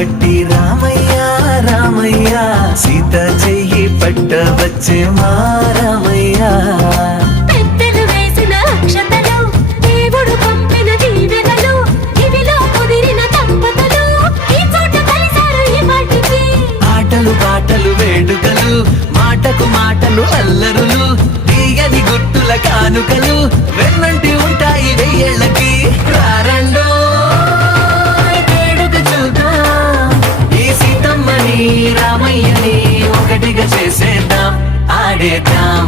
పట్టి రామయ్య రామయ్య సీత చెయ్యి పట్ట వచ్చే మా రామయ్య పెద్దలు వేసిన అక్షతలు దేవుడు పంపిన దీవెనలు ఇవిలో కుదిరిన దంపతులు ఈ చోట కలిసారు ఈ పాటికి ఆటలు పాటలు వేడుకలు మాటకు మాటలు అల్లరులు తీయని గుర్తుల కానుకలు వెన్నంటి ఉంటాయి వెయ్యేళ్ళకి రారండో వేడుక చూద్దాం ఈ సీతమ్మని రామయ్యని ఒకటిగా చేసేద్దాం ఆడేద్దాం